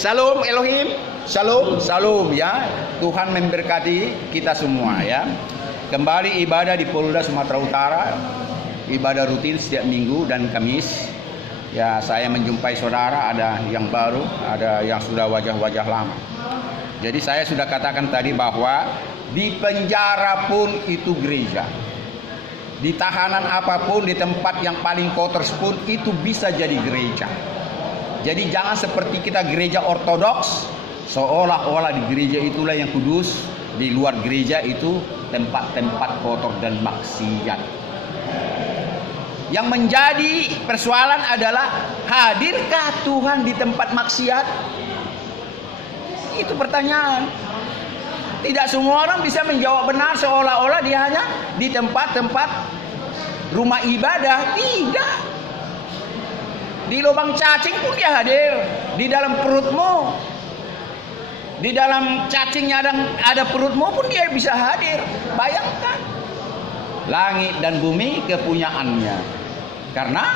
Shalom Elohim. Shalom ya. Tuhan memberkati kita semua ya. Kembali ibadah di Polda Sumatera Utara. Ibadah rutin setiap Minggu dan Kamis. Ya, saya menjumpai saudara, ada yang baru, ada yang sudah wajah-wajah lama. Jadi saya sudah katakan tadi bahwa di penjara pun itu gereja. Di tahanan apapun, di tempat yang paling kotor pun itu bisa jadi gereja. Jadi jangan seperti kita gereja ortodoks, seolah-olah di gereja itulah yang kudus, di luar gereja itu tempat-tempat kotor dan maksiat. Yang menjadi persoalan adalah, hadirkah Tuhan di tempat maksiat? Itu pertanyaan. Tidak semua orang bisa menjawab benar, seolah-olah dia hanya di tempat-tempat rumah ibadah. Tidak. Di lubang cacing pun dia hadir. Di dalam perutmu, di dalam cacingnya ada perutmu pun dia bisa hadir. Bayangkan. Langit dan bumi kepunyaannya. Karena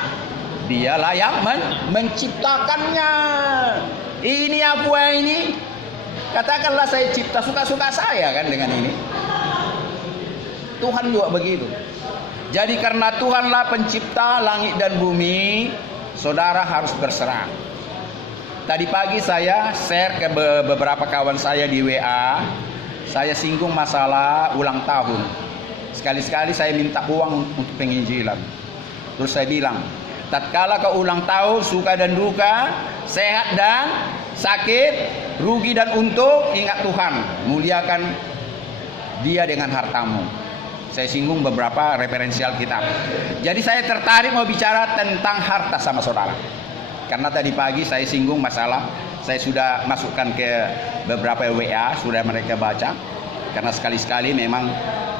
dialah yang menciptakannya. Ini apa ini? Katakanlah saya cipta, suka-suka saya kan dengan ini. Tuhan juga begitu. Jadi karena Tuhanlah pencipta langit dan bumi, saudara harus berserah. Tadi pagi saya share ke beberapa kawan saya di WA. Saya singgung masalah ulang tahun. Sekali-sekali saya minta uang untuk penginjilan. Terus saya bilang, tatkala kau ulang tahun, suka dan duka, sehat dan sakit, rugi dan untung, ingat Tuhan, muliakan Dia dengan hartamu. Saya singgung beberapa referensial kitab. Jadi saya tertarik mau bicara tentang harta sama saudara. Karena tadi pagi saya singgung masalah, saya sudah masukkan ke beberapa WA, sudah mereka baca. Karena sekali-sekali memang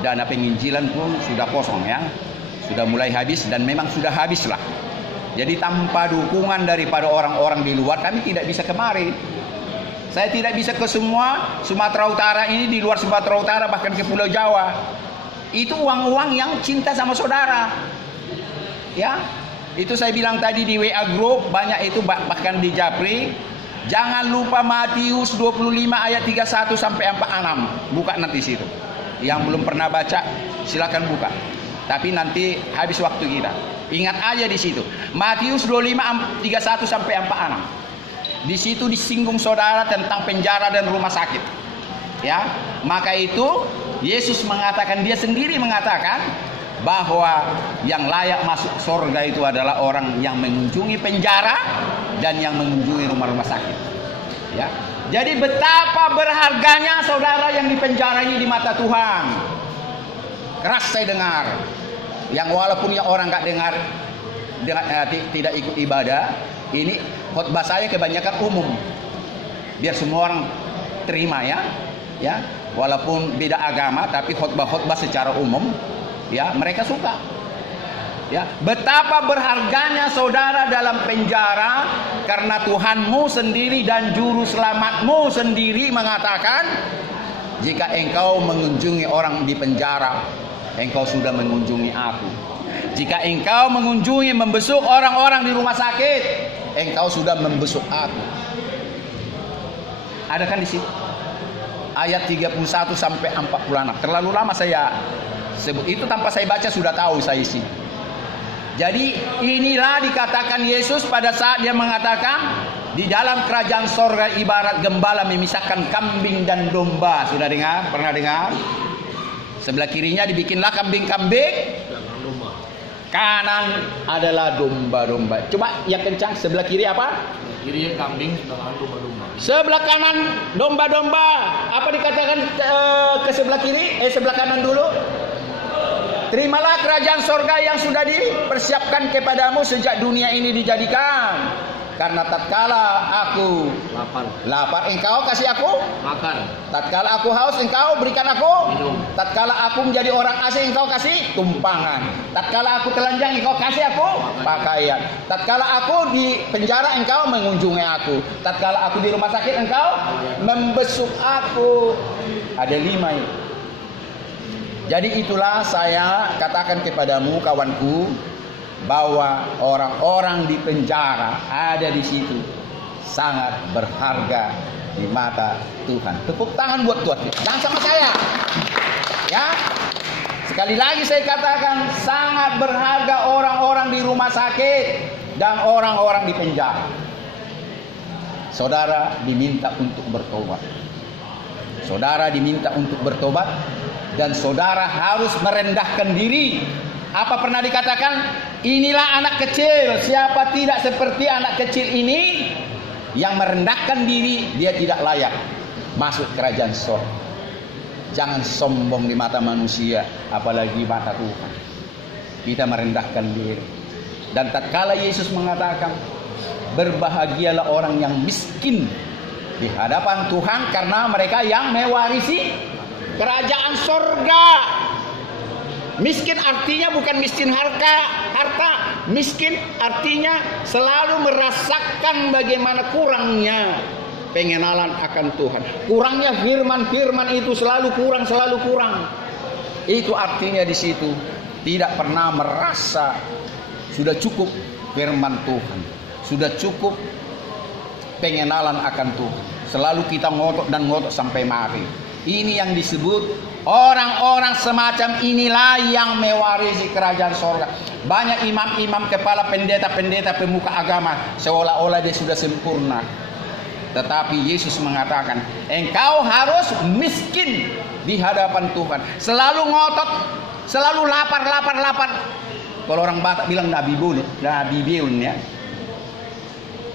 dana penginjilan pun sudah kosong ya. Sudah mulai habis dan memang sudah habislah. Jadi tanpa dukungan daripada orang-orang di luar kami tidak bisa kemari. Saya tidak bisa ke semua Sumatera Utara ini, di luar Sumatera Utara bahkan ke Pulau Jawa. Itu uang-uang yang cinta sama saudara. Ya. Itu saya bilang tadi di WA group, banyak itu bahkan di Japri. Jangan lupa Matius 25 ayat 31 sampai 46. Buka nanti situ. Yang belum pernah baca silakan buka. Tapi nanti habis waktu kita. Ingat aja di situ. Matius 25 31 sampai 46. Di situ disinggung saudara tentang penjara dan rumah sakit. Ya, maka itu Yesus mengatakan, dia sendiri mengatakan bahwa yang layak masuk surga itu adalah orang yang mengunjungi penjara dan yang mengunjungi rumah-rumah sakit. Ya. Jadi betapa berharganya saudara yang di penjara ini di mata Tuhan. Keras saya dengar. Yang walaupun yang orang nggak dengar, tidak ikut ibadah, ini khotbah saya kebanyakan umum. Biar semua orang terima ya. Ya, walaupun beda agama tapi khotbah-khotbah secara umum, ya, mereka suka. Ya, betapa berharganya saudara dalam penjara karena Tuhanmu sendiri dan juru selamatmu sendiri mengatakan, jika engkau mengunjungi orang di penjara, engkau sudah mengunjungi aku. Jika engkau mengunjungi, membesuk orang-orang di rumah sakit, engkau sudah membesuk aku. Ada kan di situ? Ayat 31 sampai 46. Terlalu lama saya sebut itu, tanpa saya baca sudah tahu saya isi. Jadi inilah dikatakan Yesus pada saat dia mengatakan, di dalam kerajaan sorga ibarat gembala memisahkan kambing dan domba. Sudah dengar? Pernah dengar? Sebelah kirinya dibikinlah kambing-kambing, kanan adalah domba-domba. Coba yang kencang, sebelah kiri apa? Kiri kambing, sebelah kanan domba-domba. Sebelah kanan domba-domba. Apa dikatakan ke sebelah kiri? Sebelah kanan dulu. Terimalah kerajaan sorga yang sudah dipersiapkan kepadamu sejak dunia ini dijadikan. Karena tatkala aku lapar, engkau kasih aku makan. Tatkala aku haus, engkau berikan aku minum. Tatkala aku menjadi orang asing, engkau kasih tumpangan. Tatkala aku telanjang, engkau kasih aku pakaian. Tatkala aku di penjara, engkau mengunjungi aku. Tatkala aku di rumah sakit, engkau membesuk aku. Ada 5 ini. Jadi itulah saya katakan kepadamu kawanku, bahwa orang-orang di penjara ada di situ sangat berharga di mata Tuhan. Tepuk tangan buat Tuhan. Jangan sama saya. Ya. Sekali lagi saya katakan, sangat berharga orang-orang di rumah sakit dan orang-orang di penjara. Saudara diminta untuk bertobat. Saudara diminta untuk bertobat dan saudara harus merendahkan diri. Apa pernah dikatakan? Inilah anak kecil. Siapa tidak seperti anak kecil ini yang merendahkan diri, dia tidak layak masuk kerajaan surga. Jangan sombong di mata manusia, apalagi mata Tuhan. Kita merendahkan diri. Dan tatkala Yesus mengatakan, berbahagialah orang yang miskin di hadapan Tuhan, karena mereka yang mewarisi kerajaan surga. Miskin artinya bukan miskin harta. Miskin artinya selalu merasakan bagaimana kurangnya pengenalan akan Tuhan. Kurangnya firman itu selalu kurang. Itu artinya di situ tidak pernah merasa sudah cukup firman Tuhan. Sudah cukup pengenalan akan Tuhan. Selalu kita ngotot sampai mati. Ini yang disebut orang-orang semacam inilah yang mewarisi kerajaan surga. Banyak imam-imam, kepala pendeta-pendeta, pemuka agama seolah-olah dia sudah sempurna. Tetapi Yesus mengatakan, engkau harus miskin di hadapan Tuhan. Selalu ngotot, selalu lapar. Kalau orang Batak bilang nabi biun ya.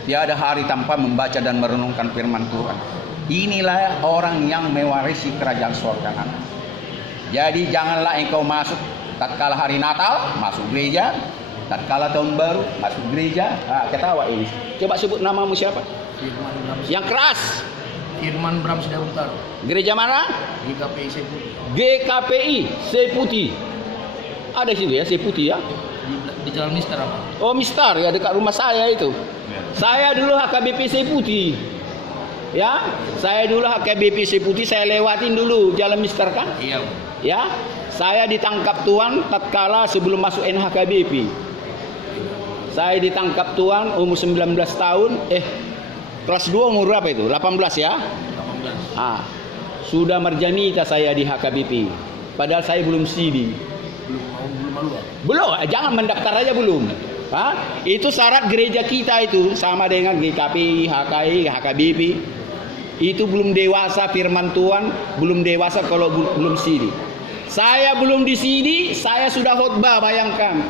Tiada hari tanpa membaca dan merenungkan firman Tuhan. Inilah orang yang mewarisi kerajaan surga. Jadi janganlah engkau masuk tatkala hari Natal masuk gereja, tatkala tahun baru masuk gereja. Ketawa ini. Coba sebut namamu siapa? Firman Bram. Yang keras. Firman Bram Sidauntar. Gereja mana? GKPI Seputi. GKPI Seputi. Ada situ ya, Seputi ya? Di Jalan Mistar apa? Oh, Mistar ya, dekat rumah saya itu. Saya dulu HKBP Seputi. Ya, saya dulu HKBP Seputi, saya lewatin dulu Jalan Mistar kan? Iya. Ya, saya ditangkap Tuhan tatkala sebelum masuk NHKBP. Saya ditangkap Tuhan umur 19 tahun. Kelas 2 umur berapa itu? 18 ya? 18. Sudah marjanita saya di HKBP. Padahal saya belum CD. Belum, jangan mendaftar aja belum. Itu syarat gereja kita itu sama dengan GKPI, HKI, HKBP. Itu belum dewasa firman Tuhan, belum dewasa kalau belum CD. Saya belum di CD, saya sudah khotbah, bayangkan.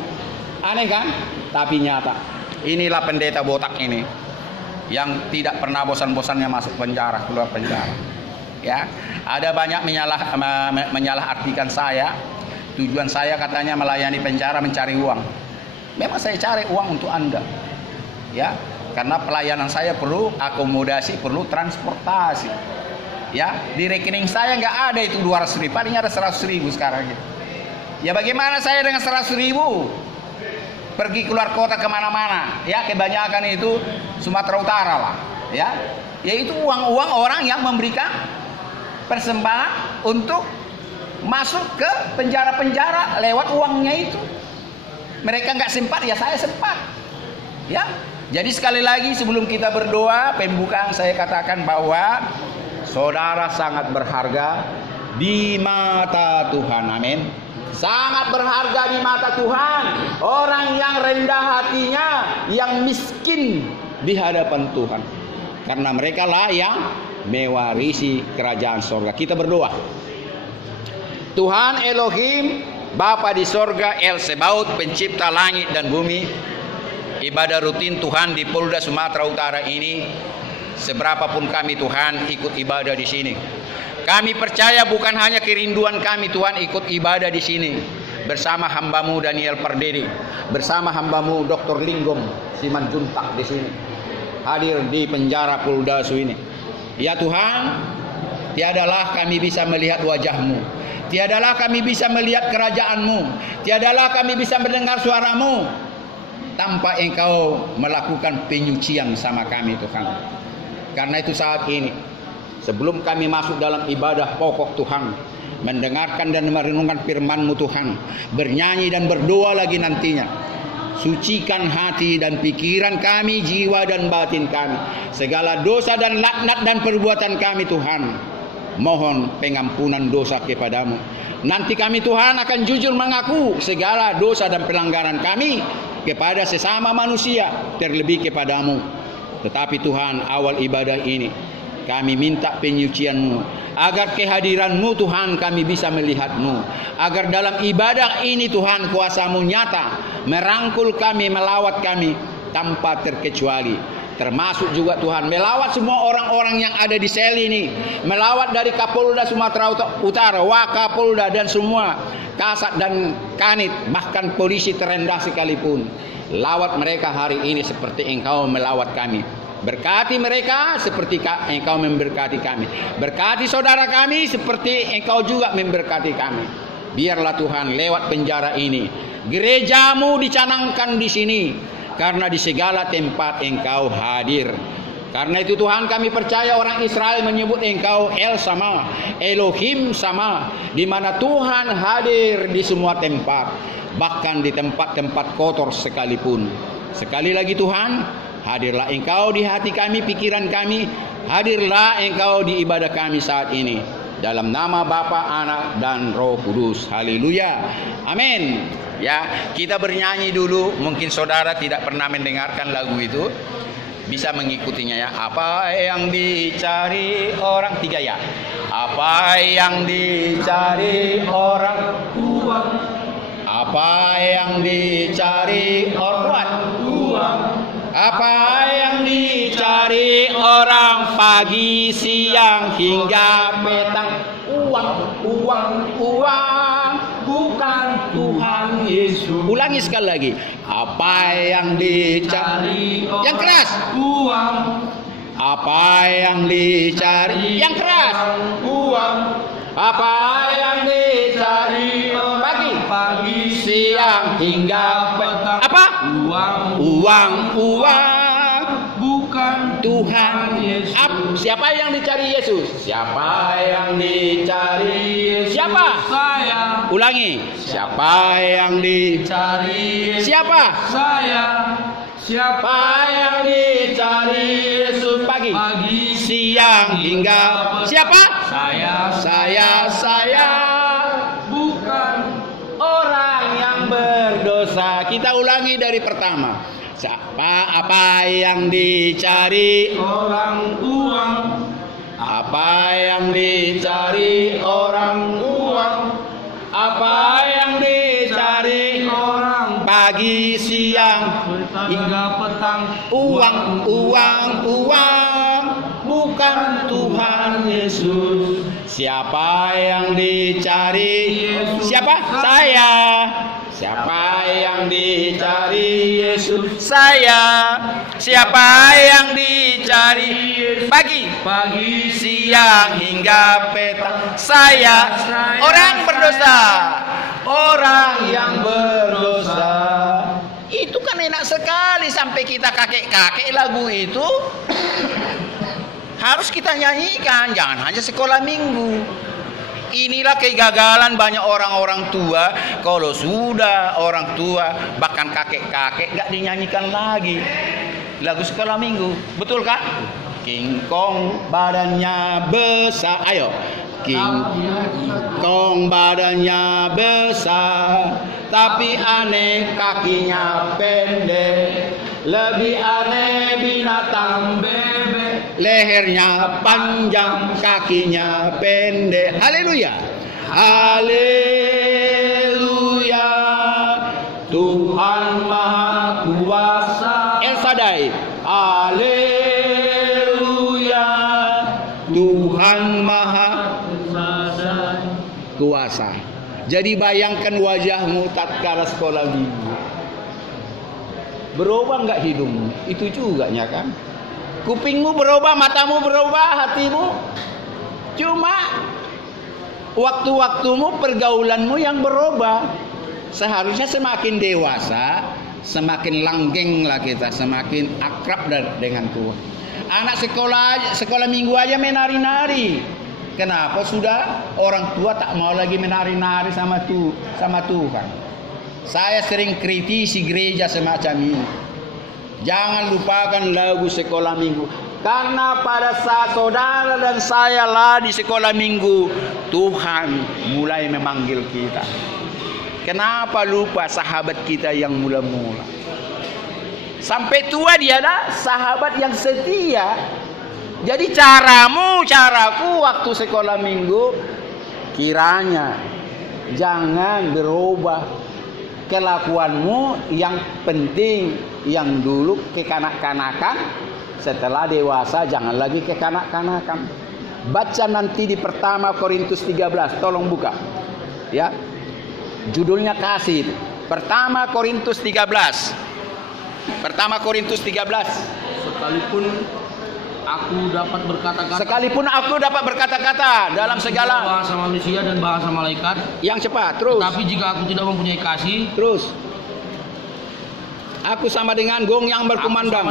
Aneh kan? Tapi nyata. Inilah pendeta botak ini yang tidak pernah bosan-bosannya masuk penjara, keluar penjara. Ya, ada banyak menyalahartikan saya. Tujuan saya katanya melayani penjara, mencari uang. Memang saya cari uang untuk Anda. Ya, karena pelayanan saya perlu akomodasi, perlu transportasi. Ya, di rekening saya nggak ada itu 200.000, paling ada 100.000 sekarang gitu. Ya bagaimana saya dengan 100.000 pergi keluar kota kemana-mana? Ya kebanyakan itu Sumatera Utara lah. Ya, yaitu uang-uang orang yang memberikan persembahan untuk masuk ke penjara-penjara lewat uangnya itu. Mereka nggak sempat, ya saya sempat. Ya, jadi sekali lagi sebelum kita berdoa pembukaan saya katakan bahwa saudara sangat berharga di mata Tuhan. Amin. Sangat berharga di mata Tuhan. Orang yang rendah hatinya, yang miskin di hadapan Tuhan. Karena mereka lah yang mewarisi kerajaan surga. Kita berdoa. Tuhan Elohim, Bapa di sorga, El Sebaut, pencipta langit dan bumi. Ibadah rutin Tuhan di Polda Sumatera Utara ini, seberapapun kami Tuhan ikut ibadah di sini. Kami percaya bukan hanya kerinduan kami Tuhan ikut ibadah di sini bersama hambamu Daniel Pardede, bersama hambamu Dr. Linggom Simanjuntak di sini hadir di penjara Polda Su ini. Ya Tuhan, tiadalah kami bisa melihat wajah-Mu, tiadalah kami bisa melihat kerajaan-Mu, tiadalah kami bisa mendengar suara-Mu tanpa Engkau melakukan penyucian sama kami Tuhan. Karena itu saat ini, sebelum kami masuk dalam ibadah pokok Tuhan, mendengarkan dan merenungkan firman-Mu Tuhan, bernyanyi dan berdoa lagi nantinya, Sucikan hati dan pikiran kami, jiwa dan batin kami. Segala dosa dan laknat dan perbuatan kami Tuhan, mohon pengampunan dosa kepadamu. Nanti kami Tuhan akan jujur mengaku segala dosa dan pelanggaran kami kepada sesama manusia, terlebih kepadamu. Tetapi Tuhan, awal ibadah ini kami minta penyucian-Mu, agar kehadiran-Mu Tuhan kami bisa melihat-Mu, agar dalam ibadah ini Tuhan kuasa-Mu nyata merangkul kami, melawat kami tanpa terkecuali. Termasuk juga Tuhan melawat semua orang-orang yang ada di sel ini, melawat dari Kapolda Sumatera Utara, Wakapolda dan semua Kasat dan Kanit, bahkan polisi terendah sekalipun. Lawat mereka hari ini seperti Engkau melawat kami. Berkati mereka seperti Engkau memberkati kami. Berkati saudara kami seperti Engkau juga memberkati kami. Biarlah Tuhan lewat penjara ini gereja-Mu dicanangkan di sini, karena di segala tempat Engkau hadir. Karena itu Tuhan, kami percaya orang Israel menyebut Engkau El Sama, Elohim Sama, di mana Tuhan hadir di semua tempat, bahkan di tempat-tempat kotor sekalipun. Sekali lagi Tuhan, hadirlah Engkau di hati kami, pikiran kami. Hadirlah Engkau di ibadah kami saat ini. Dalam nama Bapa, Anak, dan Roh Kudus. Haleluya. Amin. Ya, kita bernyanyi dulu. Mungkin saudara tidak pernah mendengarkan lagu itu, bisa mengikutinya ya. Apa yang dicari orang, 3 ya. Apa yang dicari orang, uang. Apa yang dicari orang, uang. Apa yang dicari orang pagi, siang, hingga petang, uang, uang, uang, bukan Tuhan Yesus. Ulangi sekali lagi. Apa yang dicari, yang keras, uang. Apa yang dicari, yang keras, uang. Apa yang dicari pagi, siang, hingga petang, apa? Uang, uang, uang, bukan Tuhan Yesus. Siapa yang dicari Yesus? Siapa yang dicari Yesus? Siapa? Saya. Ulangi. Siapa yang dicari Yesus? Siapa? Saya. Siapa yang dicari Yesus pagi, siang, hingga siapa? Saya. Bukan orang yang berdosa. Kita ulangi dari pertama. Apa yang dicari orang, uang. Apa yang dicari orang, uang. Apa yang dicari orang pagi, siang, hingga petang, uang, uang, uang, bukan Tuhan Yesus. Siapa yang dicari Yesus? Siapa? Saya. Siapa yang dicari Yesus? Saya. Siapa yang dicari pagi, siang, hingga petang? Saya. Orang berdosa. Orang yang berdosa. Itu kan enak sekali, sampai kita kakek-kakek lagu itu harus kita nyanyikan, jangan hanya sekolah minggu. Inilah kegagalan banyak orang-orang tua. Kalau sudah orang tua, bahkan kakek-kakek, gak dinyanyikan lagi lagu sekolah minggu. Betul kan? King Kong badannya besar. Ayo. King Kong badannya besar, tapi aneh kakinya pendek. Lebih aneh binatang bebek, lehernya panjang, kakinya pendek. Haleluya. Haleluya. Tuhan Maha Kuasa, El Shaddai. Haleluya. Tuhan Maha Kuasa. Jadi bayangkan wajahmu tatkala sekolah minggu. Berubah enggak hidungmu? Itu juga ya kan? Kupingmu berubah, matamu berubah, hatimu. Cuma waktu-waktumu, pergaulanmu yang berubah. Seharusnya semakin dewasa, semakin langgenglah kita, semakin akrab dengan Tuhan. Anak sekolah minggu aja menari-nari. Kenapa? Sudah orang tua tak mau lagi menari-nari sama Tuhan. Saya sering kritisi gereja semacam ini. Jangan lupakan lagu sekolah minggu. Karena pada saat saudara dan saya lah di sekolah minggu, Tuhan mulai memanggil kita. Kenapa lupa sahabat kita yang mula-mula? Sampai tua dia adalah sahabat yang setia. Jadi caraku waktu sekolah minggu, kiranya jangan berubah kelakuanmu. Yang penting yang dulu kekanak-kanakan, setelah dewasa jangan lagi kekanak-kanakan. Baca nanti di pertama Korintus 13, tolong buka. Ya. Judulnya kasih. Pertama Korintus 13. Pertama Korintus 13. Sekalipun aku dapat berkata-kata dalam segala bahasa manusia dan bahasa malaikat. Yang cepat, terus. Tapi jika aku tidak mempunyai kasih, terus. Aku sama dengan gong yang berkumandang.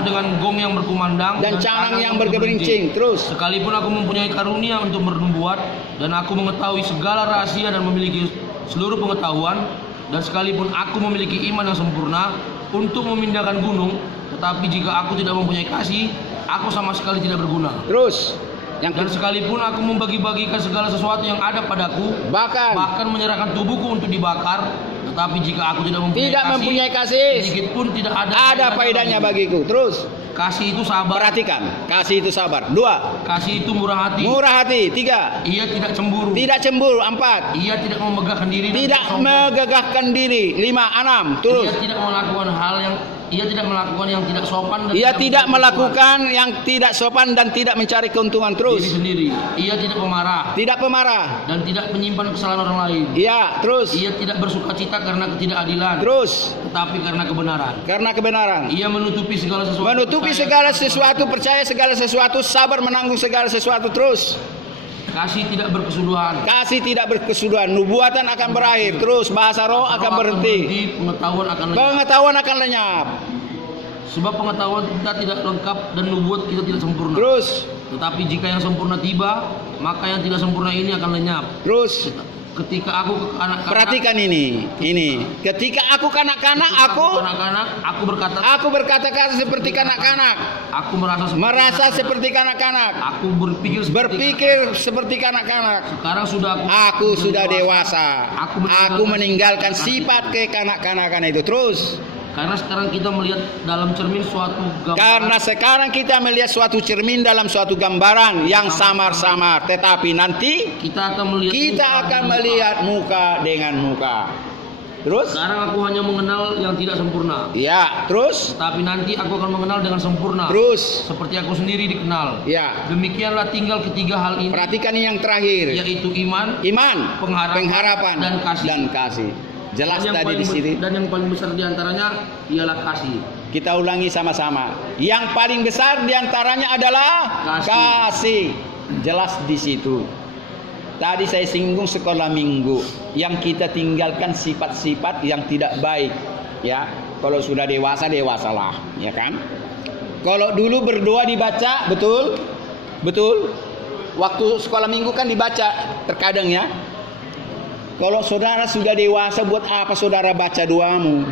Dan canang yang bergerincing. Terus. Sekalipun aku mempunyai karunia untuk bernubuat, dan aku mengetahui segala rahasia dan memiliki seluruh pengetahuan, dan sekalipun aku memiliki iman yang sempurna untuk memindahkan gunung, tetapi jika aku tidak mempunyai kasih, aku sama sekali tidak berguna. Terus. Dan sekalipun aku membagi-bagikan segala sesuatu yang ada padaku, bahkan menyerahkan tubuhku untuk dibakar, tetapi jika aku tidak mempunyai kasih, sedikit pun tidak ada faedahnya bagiku. Terus. Kasih itu sabar. Perhatikan, kasih itu sabar. 2. Kasih itu murah hati. 3. Ia tidak cemburu. 4. Ia tidak memegahkan diri. 5. 6. Terus. Ia tidak melakukan yang tidak sopan. Ia tidak melakukan yang tidak sopan dan tidak mencari keuntungan. Terus. Diri sendiri. Ia tidak pemarah. Dan tidak menyimpan kesalahan orang lain. Iya. Terus. Ia tidak bersuka cita karena ketidakadilan. Terus. Tetapi karena kebenaran. Ia menutupi segala sesuatu. Percaya segala sesuatu. Sabar menanggung segala sesuatu. Terus. Kasih tidak berkesudahan. Nubuatan akan berakhir. Terus bahasa roh akan berhenti. Pengetahuan akan lenyap. Sebab pengetahuan kita tidak lengkap dan nubuat kita tidak sempurna. Terus. Tetapi jika yang sempurna tiba, maka yang tidak sempurna ini akan lenyap. Terus. Ketika aku kanak-kanak. Perhatikan ini. Ketika aku kanak-kanak, aku berkata-kata seperti kanak-kanak. Aku merasa seperti kanak-kanak. Aku berpikir seperti kanak-kanak. Sekarang aku sudah dewasa. Aku meninggalkan sifat kekanak-kanakan itu. Terus. Karena sekarang kita melihat dalam cermin suatu gambaran yang samar-samar, tetapi nanti kita akan melihat muka dengan muka. Terus? Sekarang aku hanya mengenal yang tidak sempurna. Ya, terus? Tapi nanti aku akan mengenal dengan sempurna. Terus? Seperti aku sendiri dikenal. Ya. Demikianlah tinggal ketiga hal ini. Perhatikan yang terakhir, yaitu iman, pengharapan dan kasih. Jelas tadi di sini. Dan yang paling besar diantaranya ialah kasih. Kita ulangi sama-sama. Yang paling besar diantaranya adalah kasih. Jelas di situ. Tadi saya singgung sekolah minggu. Yang kita tinggalkan sifat-sifat yang tidak baik. Ya, kalau sudah dewasalah, ya kan? Kalau dulu berdoa dibaca, betul? Waktu sekolah minggu kan dibaca terkadang ya. Kalau saudara sudah dewasa, buat apa saudara baca doamu?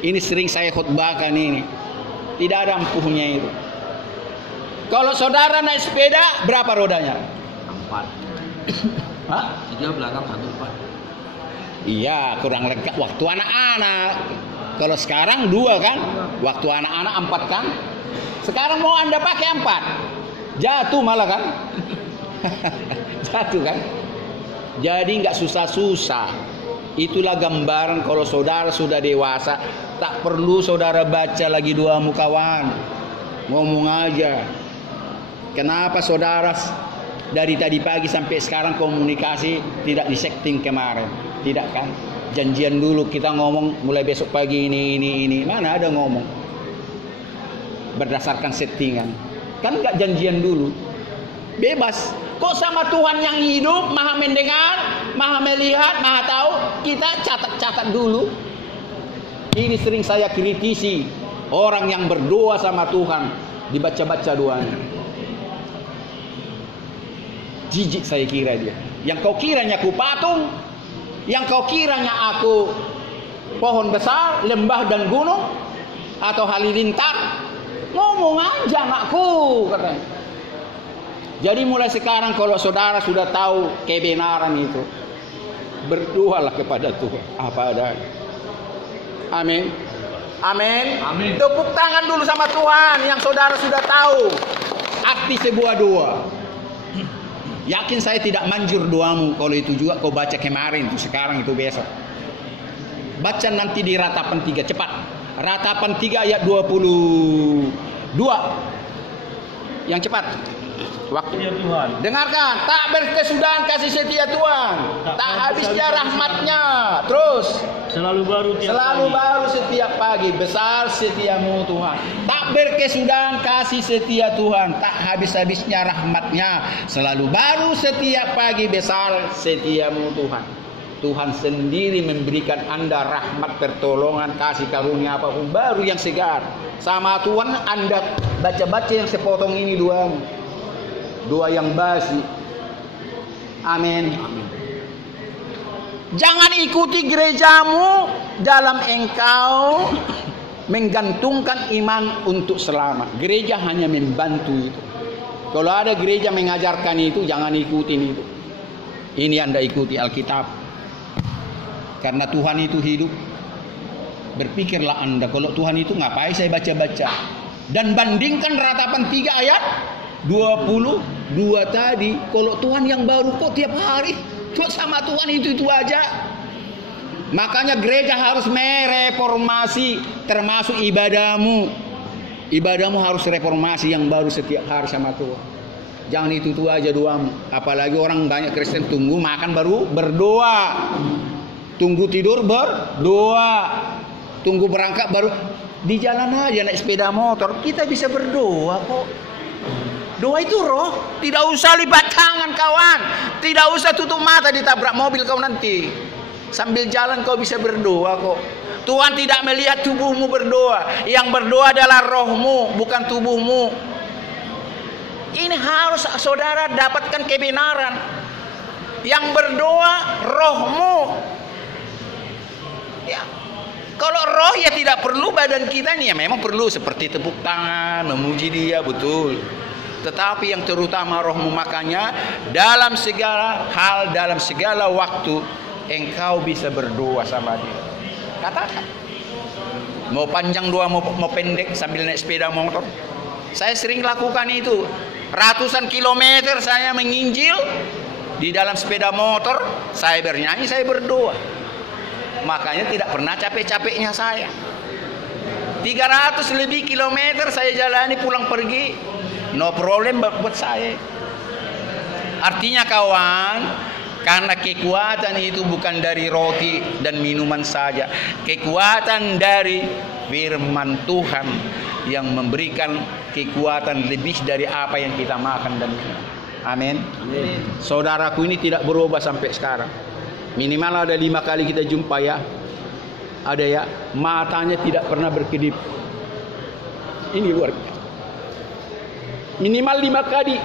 Ini sering saya khutbahkan ini. Tidak ada ampuhnya itu. Kalau saudara naik sepeda, berapa rodanya? 4. Hah? 3 belakang, 1 depan. Iya, kurang lengkap waktu anak-anak. Kalau sekarang 2 kan? Waktu anak-anak 4 kan? Sekarang mau Anda pakai 4. Jatuh malah kan? Jatuh kan? Jadi nggak susah-susah. Itulah gambaran kalau saudara sudah dewasa. Tak perlu saudara baca lagi doamu kawan. Ngomong aja. Kenapa saudara dari tadi pagi sampai sekarang komunikasi tidak disetting kemarin? Tidak kan? Janjian dulu kita ngomong mulai besok pagi ini. Mana ada ngomong berdasarkan settingan? Kan nggak janjian dulu. Bebas. Kok sama Tuhan yang hidup, maha mendengar, maha melihat, maha tahu, kita catat-catat dulu. Ini sering saya kritisi orang yang berdoa sama Tuhan, dibaca-baca doanya. Jijik saya kira dia. Yang kau kiranya aku patung, yang kau kiranya aku pohon besar, lembah dan gunung, atau halilintar, ngomong aja anakku, katanya. Jadi mulai sekarang kalau saudara sudah tahu kebenaran itu, berdoalah kepada Tuhan apa adanya. Amin. Amin. Amin. Tepuk tangan dulu sama Tuhan yang saudara sudah tahu arti sebuah doa. Yakin saya tidak manjur doamu kalau itu juga kau baca kemarin, itu sekarang, itu besok. Baca nanti di Ratapan 3, cepat. Ratapan 3 ayat 22. Yang cepat. Waktu Tuhan. Dengarkan, tak berkesudahan kasih setia Tuhan, tak habisnya rahmatnya. Terus Selalu baru setiap pagi, besar setiamu Tuhan. Tak berkesudahan kasih setia Tuhan, tak habis-habisnya rahmatnya. Selalu baru setiap pagi, besar setiamu Tuhan. Tuhan sendiri memberikan Anda rahmat, pertolongan, kasih karunia apapun baru yang segar. Sama Tuhan Anda baca-baca yang sepotong ini doa yang basi. Amin. Jangan ikuti gerejamu dalam engkau menggantungkan iman untuk selamat. Gereja hanya membantu itu. Kalau ada gereja mengajarkan itu, jangan ikutin itu. Ini Anda ikuti Alkitab. Karena Tuhan itu hidup. Berpikirlah Anda, kalau Tuhan itu ngapain saya baca-baca. Dan bandingkan Ratapan 3 ayat 22 tadi. Kalau Tuhan yang baru kok tiap hari kok sama Tuhan itu aja. Makanya gereja harus mereformasi, termasuk ibadahmu. Ibadahmu harus reformasi yang baru setiap hari sama Tuhan. Jangan itu aja doamu. Apalagi orang banyak Kristen tunggu makan baru berdoa, tunggu tidur berdoa, tunggu berangkat baru. Di jalan aja naik sepeda motor kita bisa berdoa kok. Doa itu roh, tidak usah libat tangan kawan, tidak usah tutup mata ditabrak mobil kau nanti. Sambil jalan kau bisa berdoa kok. Tuhan tidak melihat tubuhmu berdoa, yang berdoa adalah rohmu, bukan tubuhmu. Ini harus saudara dapatkan kebenaran. Yang berdoa rohmu. Ya. Kalau roh ya tidak perlu badan kita nih, ya memang perlu seperti tepuk tangan, memuji Dia, betul. Tetapi yang terutama rohmu, makanya dalam segala hal, dalam segala waktu engkau bisa berdoa sama Dia. Katakan. Mau panjang doa, mau pendek sambil naik sepeda motor. Saya sering lakukan itu. Ratusan kilometer saya menginjil di dalam sepeda motor, saya bernyanyi, saya berdoa. Makanya tidak pernah capek-capeknya saya. 300 lebih kilometer saya jalani pulang pergi. No problem buat saya. Artinya kawan, karena kekuatan itu bukan dari roti dan minuman saja. Kekuatan dari firman Tuhan yang memberikan kekuatan lebih dari apa yang kita makan dan minum. Amin. Saudaraku ini tidak berubah sampai sekarang. Minimal ada 5 kali kita jumpa ya. Ada ya, matanya tidak pernah berkedip. Ini luar biasa. Minimal 5 kali.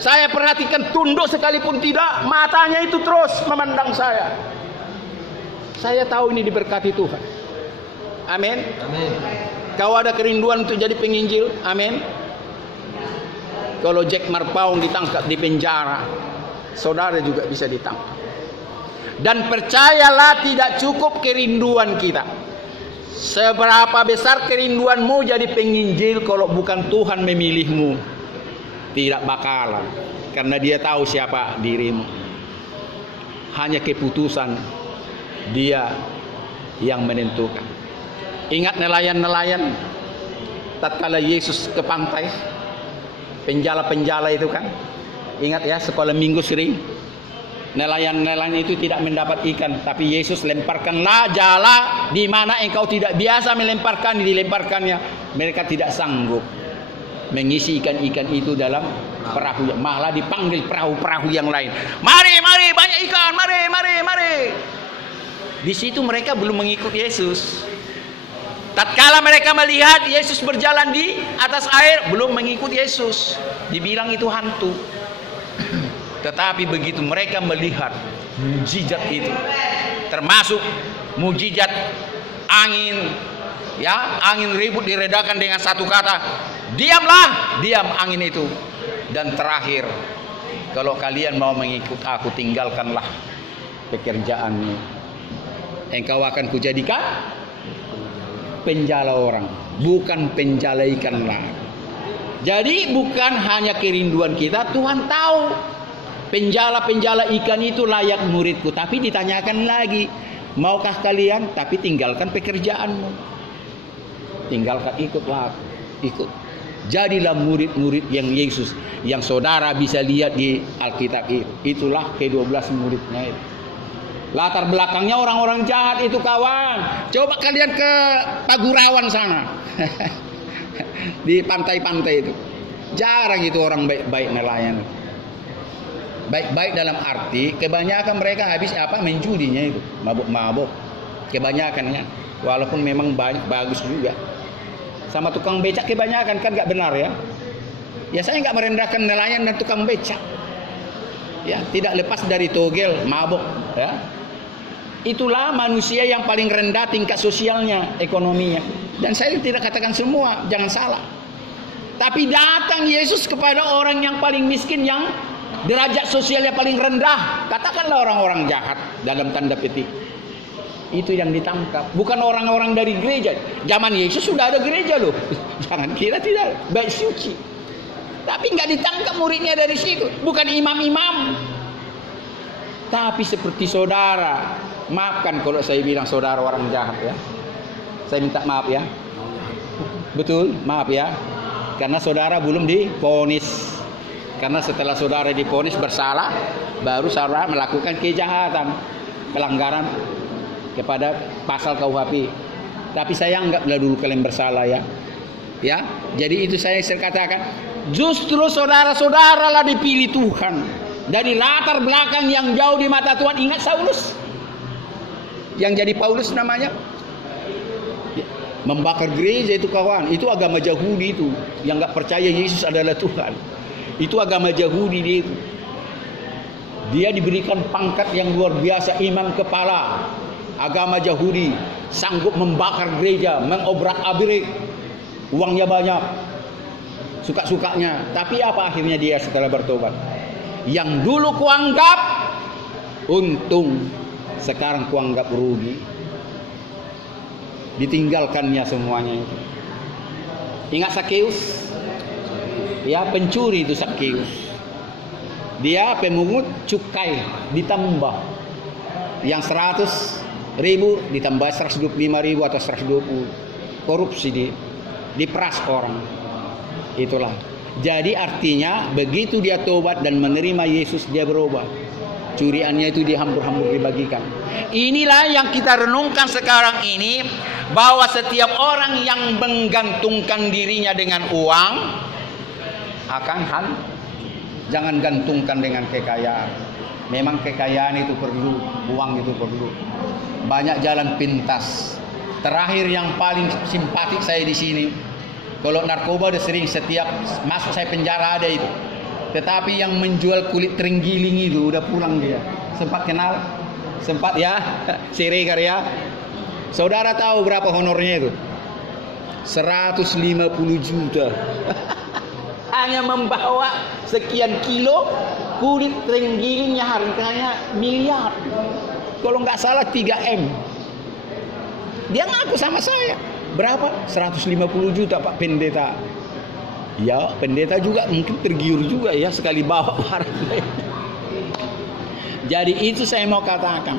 Saya perhatikan tunduk sekalipun tidak, matanya itu terus memandang saya. Saya tahu ini diberkati Tuhan. Amin. Amin. Kau ada kerinduan untuk jadi penginjil? Amin. Kalau Jack Marpaung ditangkap di penjara, saudara juga bisa ditangkap. Dan percayalah tidak cukup kerinduan kita. Seberapa besar kerinduanmu jadi penginjil kalau bukan Tuhan memilihmu? Tidak bakalan. Karena Dia tahu siapa dirimu. Hanya keputusan Dia yang menentukan. Ingat nelayan-nelayan tatkala Yesus ke pantai, penjala-penjala itu kan. Ingat ya, sekolah minggu sering nelayan-nelayan itu tidak mendapat ikan, tapi Yesus lemparkanlah jala di mana engkau tidak biasa melemparkan, dilemparkannya. Mereka tidak sanggup mengisi ikan-ikan itu dalam perahu, malah dipanggil perahu-perahu yang lain. Mari, mari, banyak ikan, mari, mari, mari. Di situ mereka belum mengikut Yesus. Tatkala mereka melihat Yesus berjalan di atas air, belum mengikut Yesus. Dibilang itu hantu. Tetapi begitu mereka melihat mujizat itu, termasuk mujizat angin, ya, angin ribut diredakan dengan satu kata, diamlah, diam angin itu. Dan terakhir, kalau kalian mau mengikut aku, tinggalkanlah pekerjaanmu, engkau akan kujadikan penjala orang, bukan penjala ikan lagi. Jadi bukan hanya kerinduan kita, Tuhan tahu penjala-penjala ikan itu layak muridku. Tapi ditanyakan lagi, maukah kalian? Tapi tinggalkan pekerjaanmu, tinggalkan, ikutlah, ikut. Jadilah murid-murid yang Yesus, yang saudara bisa lihat di Alkitab itu. Itulah ke-12 muridnya itu. Latar belakangnya orang-orang jahat itu, kawan. Coba kalian ke Pagurawan sana. Di pantai-pantai itu jarang itu orang baik-baik nelayan. Baik-baik dalam arti kebanyakan mereka habis apa, menjudinya itu, mabuk-mabuk kebanyakannya. Walaupun memang banyak bagus juga. Sama tukang becak kebanyakan kan nggak benar ya. Ya saya nggak merendahkan nelayan dan tukang becak. Ya, tidak lepas dari togel, mabuk ya. Itulah manusia yang paling rendah tingkat sosialnya, ekonominya. Dan saya tidak katakan semua, jangan salah. Tapi datang Yesus kepada orang yang paling miskin, yang derajat sosialnya paling rendah. Katakanlah orang-orang jahat dalam tanda petik. Itu yang ditangkap, bukan orang-orang dari gereja. Zaman Yesus sudah ada gereja loh. Jangan kira tidak, baik suci. Tapi nggak ditangkap muridnya dari situ, bukan imam-imam. Tapi seperti saudara, maafkan kalau saya bilang saudara orang jahat ya. Saya minta maaf ya. Betul, maaf ya. Karena saudara belum divonis. Karena setelah saudara divonis bersalah, baru saudara melakukan kejahatan, pelanggaran kepada pasal KUHP. Tapi saya anggaplah dulu kalian bersalah ya. Ya, jadi itu saya katakan, justru saudara-saudara lah dipilih Tuhan. Dari latar belakang yang jauh di mata Tuhan. Ingat Saulus yang jadi Paulus namanya, membakar gereja itu, kawan. Itu agama Yahudi itu, yang nggak percaya Yesus adalah Tuhan. Itu agama Yahudi dia itu. Dia diberikan pangkat yang luar biasa, imam kepala agama Yahudi, sanggup membakar gereja, mengobrak-abrik, uangnya banyak, suka-sukanya. Tapi apa akhirnya dia setelah bertobat? Yang dulu kuanggap untung, sekarang kuanggap rugi. Ditinggalkannya semuanya itu. Ingat Sakeus? Ya, pencuri itu Sakeus. Dia pemungut cukai, ditambah yang 100.000 ditambah 125.000 atau 120. Korupsi, diperas orang. Itulah. Jadi artinya begitu dia tobat dan menerima Yesus, dia berubah. Curiannya itu dihambur-hambur dibagikan. Inilah yang kita renungkan sekarang ini, bahwa setiap orang yang menggantungkan dirinya dengan uang akan jangan gantungkan dengan kekayaan. Memang kekayaan itu perlu, uang itu perlu. Banyak jalan pintas. Terakhir yang paling simpatik saya di sini, kalau narkoba udah sering, setiap masuk saya penjara ada itu. Tetapi yang menjual kulit terenggiling itu udah pulang dia. Sempat kenal? Sempat ya? Siregar ya? Saudara tahu berapa honornya itu? 150 juta. Hanya membawa sekian kilo kulit terenggiling yang harganya miliar. Kalau nggak salah 3M. Dia ngaku sama saya. Berapa? 150 juta Pak Pendeta. Ya, pendeta juga mungkin tergiur juga ya sekali bawa barang. Jadi itu saya mau katakan.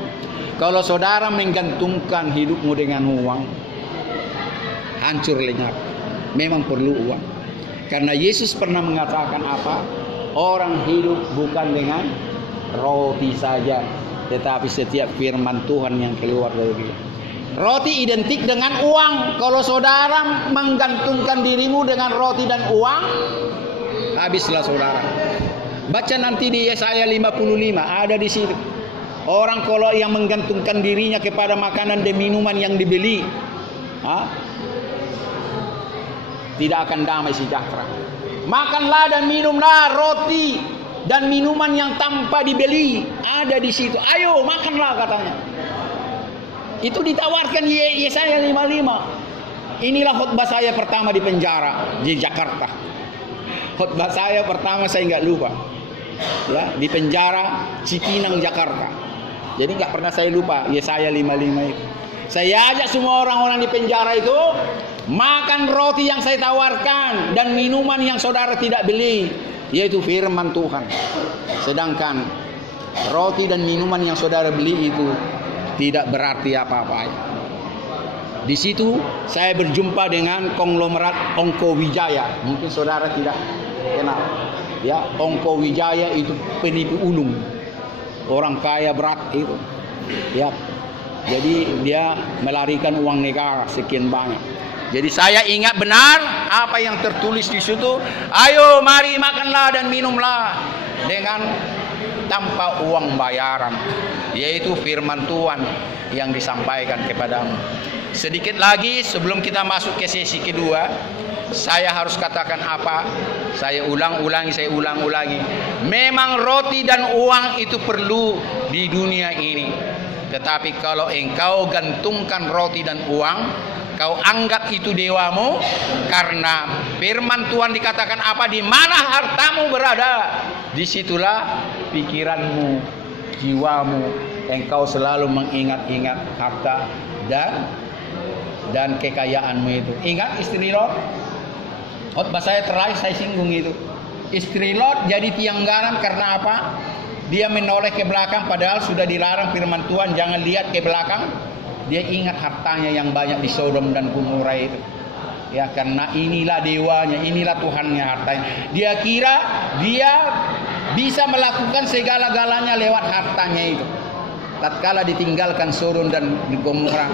Kalau saudara menggantungkan hidupmu dengan uang, hancur lenyap. Memang perlu uang. Karena Yesus pernah mengatakan apa? Orang hidup bukan dengan roti saja, tetapi setiap firman Tuhan yang keluar dari dia. Roti identik dengan uang. Kalau saudara menggantungkan dirimu dengan roti dan uang, habislah saudara. Baca nanti di Yesaya 55, ada di situ. Orang kalau yang menggantungkan dirinya kepada makanan dan minuman yang dibeli, tidak akan damai sejahtera. Makanlah dan minumlah roti dan minuman yang tanpa dibeli, ada di situ. Ayo makanlah katanya. Itu ditawarkan Yesaya 55. Inilah khutbah saya pertama di penjara di Jakarta. Khutbah saya pertama saya nggak lupa. Ya, di penjara Cipinang, Jakarta. Jadi nggak pernah saya lupa Yesaya 55 itu. Saya ajak semua orang-orang di penjara itu makan roti yang saya tawarkan dan minuman yang saudara tidak beli, yaitu firman Tuhan. Sedangkan roti dan minuman yang saudara beli itu tidak berarti apa-apa. Di situ saya berjumpa dengan konglomerat Ongko Wijaya. Mungkin saudara tidak kenal. Ya, Ongko Wijaya itu penipu ulung. Orang kaya berat itu. Ya. Jadi dia melarikan uang negara sekian banyak. Jadi saya ingat benar apa yang tertulis di situ. Ayo mari makanlah dan minumlah dengan tanpa uang bayaran, yaitu firman Tuhan yang disampaikan kepadamu. Sedikit lagi sebelum kita masuk ke sesi kedua, saya harus katakan apa? Saya ulang-ulangi. Memang roti dan uang itu perlu di dunia ini. Tetapi kalau engkau gantungkan roti dan uang, kau anggap itu dewamu, karena firman Tuhan dikatakan apa? Di mana hartamu berada, disitulah pikiranmu, jiwamu. Engkau selalu mengingat-ingat harta dan kekayaanmu itu. Ingat istri Lot? Khotbah saya terakhir saya singgung itu. Istri Lot jadi tiang garam karena apa? Dia menoleh ke belakang padahal sudah dilarang firman Tuhan jangan lihat ke belakang. Dia ingat hartanya yang banyak di Sodom dan Gomora itu. Ya, karena inilah dewanya, inilah Tuhannya hartanya. Dia kira dia bisa melakukan segala-galanya lewat hartanya itu. Tatkala ditinggalkan Sodom dan Gomora,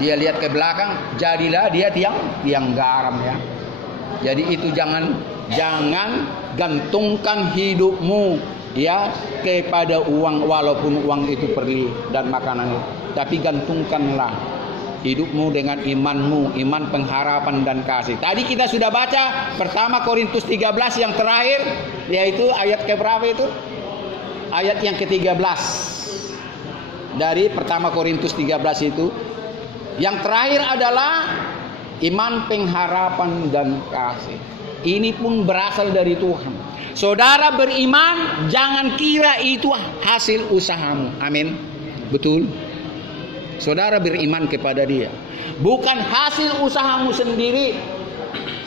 dia lihat ke belakang, jadilah dia tiang garam ya. Jadi itu jangan gantungkan hidupmu ya kepada uang, walaupun uang itu perli dan makanan itu. Tapi gantungkanlah hidupmu dengan imanmu, iman pengharapan dan kasih. Tadi kita sudah baca pertama Korintus 13 yang terakhir, yaitu ayat keberapa itu? Ayat yang ke-13 dari pertama Korintus 13 itu. Yang terakhir adalah iman, pengharapan dan kasih. Ini pun berasal dari Tuhan. Saudara beriman, jangan kira itu hasil usahamu. Amin. Betul. Saudara beriman kepada Dia, bukan hasil usahamu sendiri.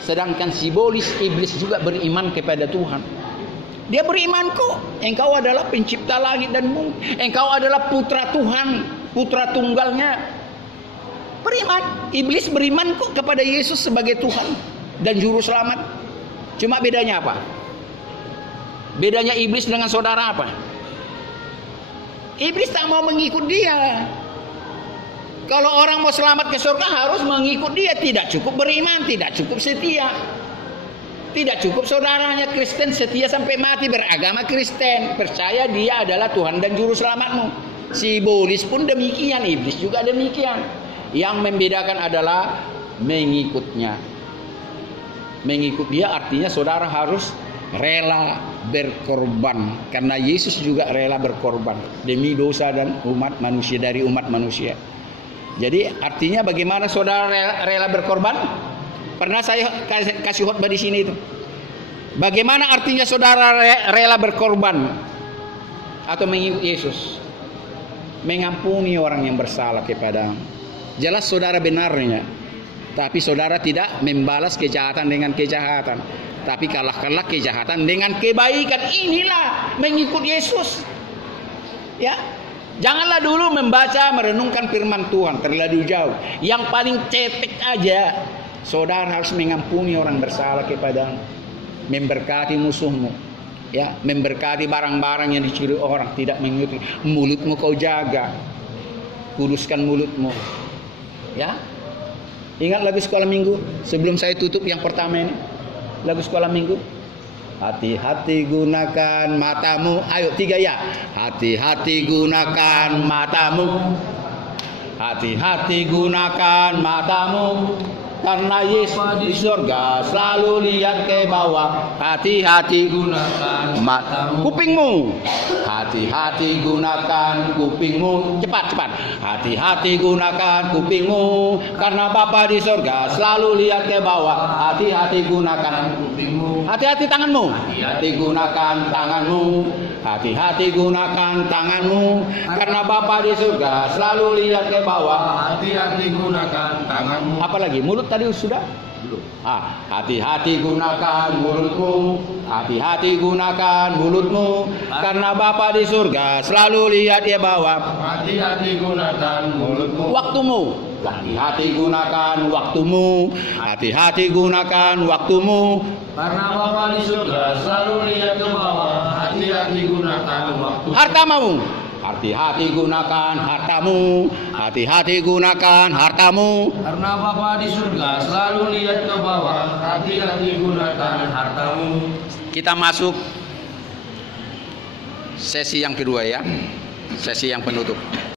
Sedangkan iblis juga beriman kepada Tuhan. Dia beriman kok, engkau adalah pencipta langit dan bumi, engkau adalah putra Tuhan, putra tunggalnya. Beriman. Iblis beriman kok kepada Yesus sebagai Tuhan dan juru selamat. Cuma bedanya apa? Bedanya iblis dengan saudara apa? Iblis tak mau mengikut dia. Kalau orang mau selamat ke surga harus mengikut dia. Tidak cukup beriman, tidak cukup setia. Tidak cukup saudaranya Kristen setia sampai mati beragama Kristen, percaya dia adalah Tuhan dan juru selamatmu. Si iblis pun demikian, iblis juga demikian. Yang membedakan adalah mengikutnya. Mengikut dia artinya saudara harus rela berkorban, karena Yesus juga rela berkorban demi dosa dan umat manusia, dari umat manusia. Jadi artinya bagaimana saudara rela berkorban? Pernah saya kasih khotbah di sini itu. Bagaimana artinya saudara rela berkorban atau mengikut Yesus? Mengampuni orang yang bersalah kepadamu. Jelas saudara benarnya, tapi saudara tidak membalas kejahatan dengan kejahatan, tapi kalahkanlah kejahatan dengan kebaikan. Inilah mengikut Yesus. Ya. Janganlah dulu membaca, merenungkan firman Tuhan terlalu jauh. Yang paling cetek aja, saudara harus mengampuni orang bersalah kepadamu, memberkati musuhmu, ya, memberkati barang-barang yang dicuri orang, tidak mengikuti. Mulutmu kau jaga, kuduskan mulutmu. Ya, ingat lagu sekolah minggu sebelum saya tutup yang pertama ini, lagu sekolah minggu. Hati-hati gunakan matamu. Ayo 3 ya. Hati-hati gunakan matamu. Hati-hati gunakan matamu. Karena Yesus di surga selalu lihat ke bawah. Hati-hati Gunakan kupingmu. Hati-hati gunakan kupingmu. Cepat. Hati-hati gunakan kupingmu. Karena Bapa di surga selalu lihat ke bawah. Hati-hati gunakan kupingmu. Hati-hati tanganmu. Hati-hati gunakan tanganmu. Hati-hati gunakan tanganmu. Karena Bapa di surga selalu lihat ke bawah. Hati-hati gunakan tanganmu. Apalagi mulut tadi sudah? Belum. Hati-hati gunakan mulutmu. Hati-hati gunakan mulutmu. Karena Bapa di surga selalu lihat ke bawah. Hati-hati gunakan mulutmu. Waktumu. Hati-hati gunakan waktumu. Hati-hati gunakan waktumu. Karena Bapa di surga selalu lihat ke bawah. Hati-hati gunakan waktu. Hartamu. Hati-hati gunakan hartamu. Hati-hati gunakan hartamu. Karena Bapa di surga selalu lihat ke bawah. Hati-hati gunakan hartamu. Kita masuk sesi yang kedua ya. Sesi yang penutup.